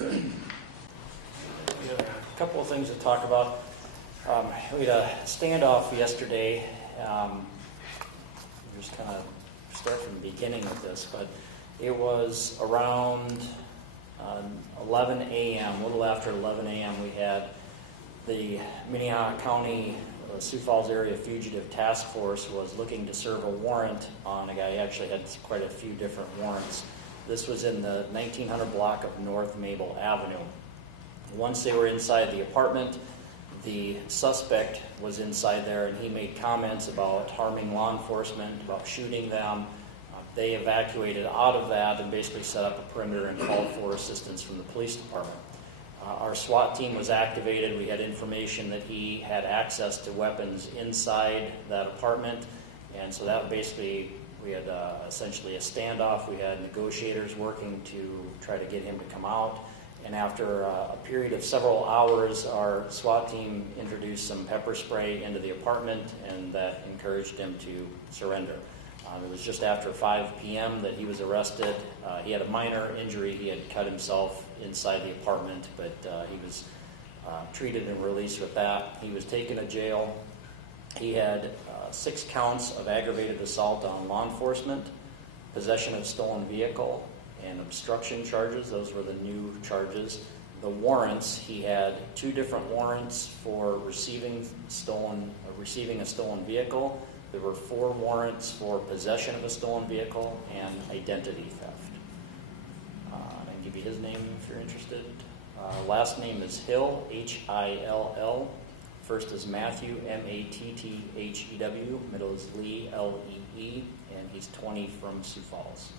We have a couple of things to talk about. We had a standoff yesterday. Just kind of start from the beginning of this, but it was around 11 a.m., a little after 11 a.m., we had the Minnehaha County Sioux Falls Area Fugitive Task Force was looking to serve a warrant on a guy. He actually had quite a few different warrants. This was in the 1900 block of North Maple Avenue. Once they were inside the apartment, the suspect was inside there and he made comments about harming law enforcement, about shooting them. They evacuated out of that and basically set up a perimeter and called for assistance from the police department. Our SWAT team was activated. We had information that he had access to weapons inside that apartment, and so that basically, we had essentially a standoff. We had negotiators working to try to get him to come out, and after a period of several hours, our SWAT team introduced some pepper spray into the apartment, and that encouraged him to surrender. It was just after 5 p.m. that he was arrested. He had a minor injury. He had cut himself inside the apartment, but he was treated and released with that. He was taken to jail. He had 6 counts of aggravated assault on law enforcement, possession of stolen vehicle, and obstruction charges. Those were the new charges. The warrants, he had 2 different warrants for receiving a stolen vehicle. There were 4 warrants for possession of a stolen vehicle and identity theft. I can give you his name if you're interested. Last name is Hill, Hill. First is Matthew, Matthew. Middle is Lee, Lee, and he's 20 from Sioux Falls.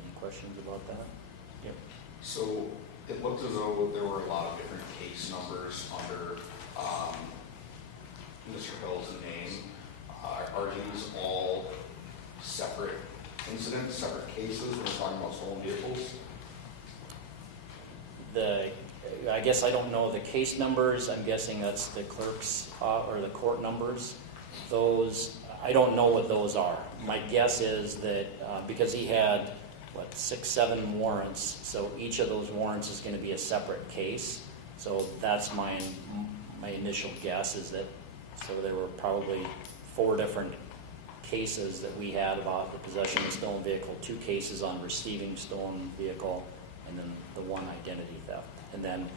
Any questions about that? Yep. So it looked as though there were a lot of different case numbers under Mr. Hill's name. Are these all separate incidents, separate cases when we're talking about stolen vehicles? I guess I don't know the case numbers. I'm guessing that's the clerk's or the court numbers. Those, I don't know what those are. My guess is that because he had, 6, 7 warrants, so each of those warrants is going to be a separate case. So that's my initial guess is that, so there were probably 4 different cases that we had about the possession of a stolen vehicle, 2 cases on receiving stolen vehicle, and then the 1 identity theft. And then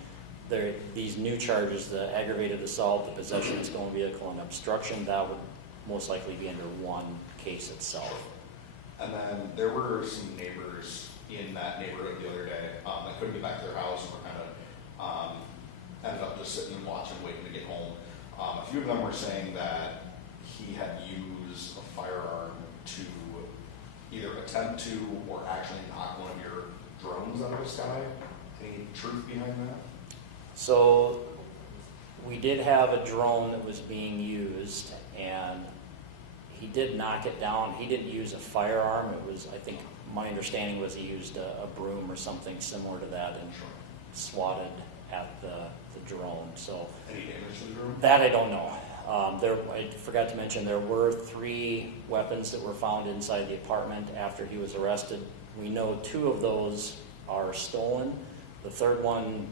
these new charges, the aggravated assault, the possession of a stolen vehicle, and obstruction, that would most likely be under 1 case itself. And then there were some neighbors in that neighborhood the other day that couldn't get back to their house and were kind of ended up just sitting and watching, waiting to get home. A few of them were saying that he had used a firearm to either attempt to or actually knock one of your drones out of the sky. Any truth behind that? So we did have a drone that was being used, and he did knock it down. He didn't use a firearm. It was, I think, my understanding was he used a broom or something similar to that and swatted at the drone. So any damage to the drone? That I don't know. I forgot to mention there were 3 weapons that were found inside the apartment after he was arrested. We know 2 of those are stolen. The 3rd one,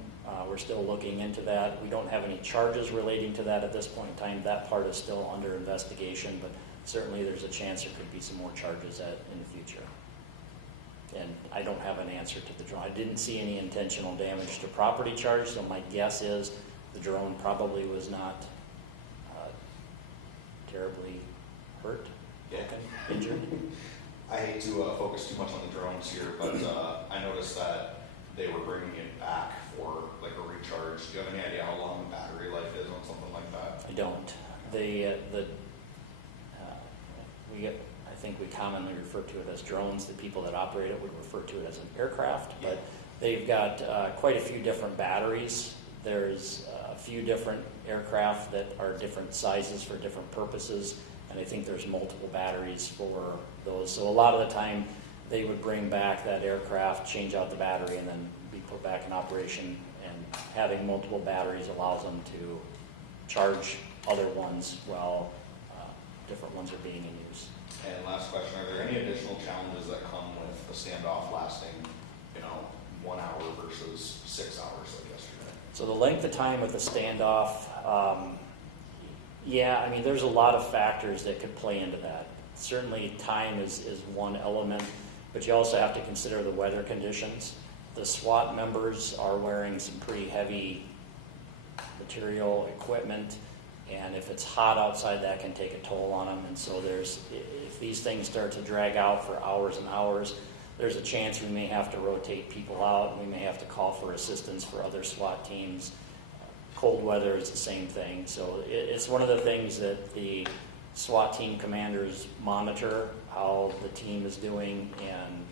we're still looking into that. We don't have any charges relating to that at this point in time. That part is still under investigation, but certainly there's a chance there could be some more charges in the future. And I don't have an answer to the drone. I didn't see any intentional damage to property charge, so my guess is the drone probably was not terribly hurt, injured. I hate to focus too much on the drones here, but I noticed that they were bringing it back for like a recharge. Do you have any idea how long the battery life is on something like that? I don't. I think we commonly refer to it as drones. The people that operate it would refer to it as an aircraft, but they've got quite a few different batteries. There's a few different aircraft that are different sizes for different purposes, and I think there's multiple batteries for those. So a lot of the time they would bring back that aircraft, change out the battery, and then be put back in operation. And having multiple batteries allows them to charge other ones while different ones are being in use. And last question, are there any additional challenges that come with standoff lasting, 1 hour versus 6 hours like yesterday. So the length of time with the standoff, yeah, I mean, there's a lot of factors that could play into that. Certainly time is one element, but you also have to consider the weather conditions. The SWAT members are wearing some pretty heavy material, equipment, and if it's hot outside, that can take a toll on them. And so if these things start to drag out for hours and hours, there's a chance we may have to rotate people out, and we may have to call for assistance for other SWAT teams. Cold weather is the same thing. So it's one of the things that the SWAT team commanders monitor, how the team is doing, and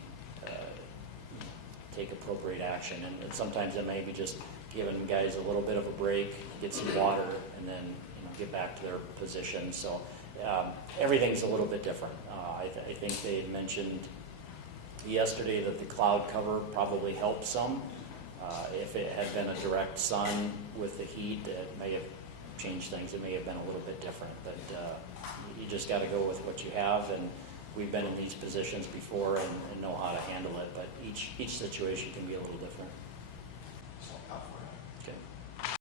take appropriate action. And sometimes it may be just giving guys a little bit of a break, get some water, and then get back to their position. So everything's a little bit different. I think they had mentioned yesterday that the cloud cover probably helped some. If it had been a direct sun with the heat, it may have changed things. It may have been a little bit different, but you just got to go with what you have. And we've been in these positions before and know how to handle it. But each situation can be a little different.